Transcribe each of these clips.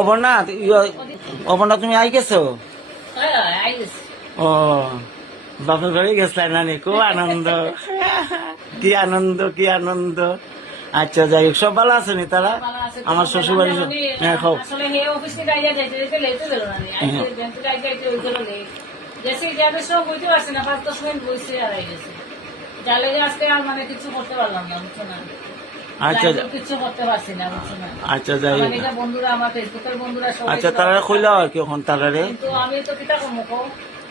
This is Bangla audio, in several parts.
অমরনাথ অমরনাথ তুমি আই গেছো? ও বাপের বাড়ি গেছিলেন নানি, খুব আনন্দ। কি আনন্দ, কি আনন্দ। আচ্ছা যাই হোক, সব ভালো আছে নি তারা? আমার শ্বশুর বাড়ি। হ্যাঁ খাও। আচ্ছা কিছু করতে পারছি না, বুঝছো না? আচ্ছা যাই হোক। বন্ধুরা, আমার ফেসবুকের বন্ধুরা আচ্ছা তারা কইলাও আর কি এখন তারারে। কিন্তু আমি তো কিতা কমো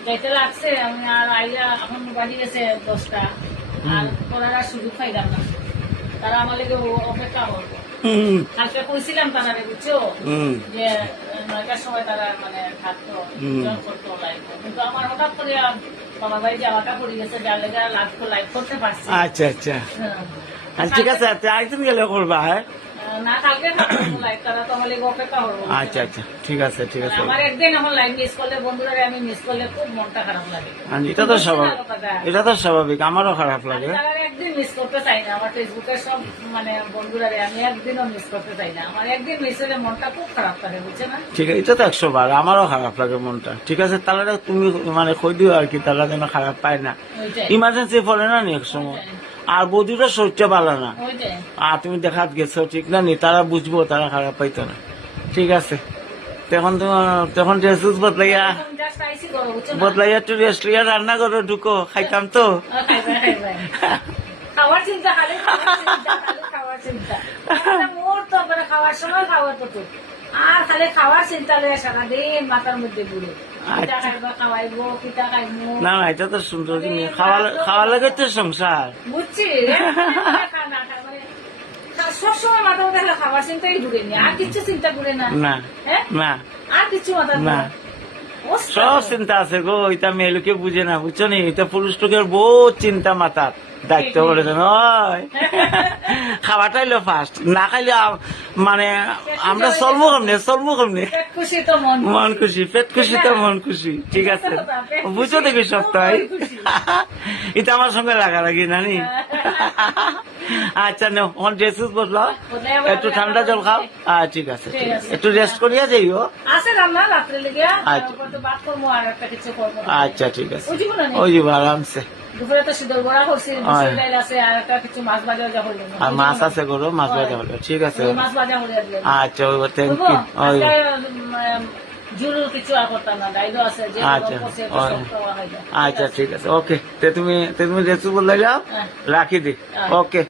যাইতে লাগছে, আমি আর আইলা এখন বাড়ি গেছে 10টা, আর করার আর সুযোগ পাইলাম না। তারা আমার লেগে অপেক্ষা করবো। কালকে কইছিলাম তারা, বুঝছো, যে 9টার সময় তারা মানে থাকতো, করতো লাইভ। কিন্তু আমার হঠাৎ করে আমার বাড়ি যাওয়াটা পড়ে গেছে, যার লেগে লাইভ করতে পারছি। আচ্ছা আচ্ছা ঠিক আছে, আরেকদিন গেলে করবা। হ্যাঁ না, কালকে লাইভ তারা তো আমার লেগে অপেক্ষা করবো। আচ্ছা আচ্ছা ঠিক আছে ঠিক আছে। আমার একদিন এখন লাইভ মিস করলে, বন্ধুরা আমি মিস করলে খুব মনটা খারাপ লাগে। এটা তো স্বাভাবিক, এটা তো স্বাভাবিক, আমারও খারাপ লাগে। একদিন মিস করতে চাই না আমার ফেসবুকের সব মানে বন্ধুরা, আমি একদিনও মিস করতে চাই না। আমার একদিন মিস হলে মনটা খুব খারাপ লাগে, বুঝছে না? ঠিক আছে, এটা তো 100 বার আমারও খারাপ লাগে মনটা। ঠিক আছে, তাহলে তুমি মানে কই দিও আর কি, তারা যেন খারাপ পায় না। ইমার্জেন্সি পড়ে না নি এক সময়। আর বৌদিটা শরীরটা ভালো না, আর তুমি দেখাত গেছো, ঠিক না নি, তারা বুঝবো, তারা খারাপ পাইতো না। ঠিক আছে, তখন ড্রেস বদলাইয়া একটু রেস্ট লিয়া রান্না করো, ঢুকো, খাইতাম তো। খাওয়ার চিন্তা, খালি খাওয়ার চিন্তা, মুহূর্ত মানে খাওয়ার সময় খাওয়ার তো, আর খালি খাওয়ার চিন্তা লয়ে সারাদিন মাথার মধ্যে ঘুরে। না না, এটা তো সুন্দর জিনিস, খাওয়া লাগে তো সংসার, বুঝছি। সবসময় মাথার মধ্যে খাবার চিন্তাই ঘুরে নি, আর কিছু চিন্তা ঘুরে না। না আর কিছু মাথা না, সব চিন্তা আছে গো। এটা মেয়ে লোকে বুঝে না, বুঝছো নি? এটা পুরুষ লোকের বহুত চিন্তা মাথার দায়িত্ব বলেছেন। খাওয়াটাই লো ফার্স্ট, না খাইলে মানে আমরা চলবো কেমনে। মন খুশি, পেট খুশি তো মন খুশি। ঠিক আছে, বুঝছো দেখি সবটাই। এটা আমার সঙ্গে লাগালাগি নানি। আচ্ছা নো, আমার ড্রেস বদলাও, একটু ঠান্ডা জল খাও। ঠিক আছে, একটু রেস্ট করিয়া যাইও। আচ্ছা ঠিক আছে, ওই যাব আরামসে। দুপুরে তো শীতল বড়া করছি, ডাল আছে, আর একটা কিছু মাছ ভাজা হলো। আর মাছ আছে গরু, মাছ ভাজা হলো। ঠিক আছে, মাছ ভাজা হলে আচ্ছা ওই থ্যাংক ইউ। জুলুর কিছু আর করতাম না, ডাইলও আছে। আচ্ছা ঠিক আছে, ওকে। তুমি রেসু বলে যাও, রাখি দি। ওকে।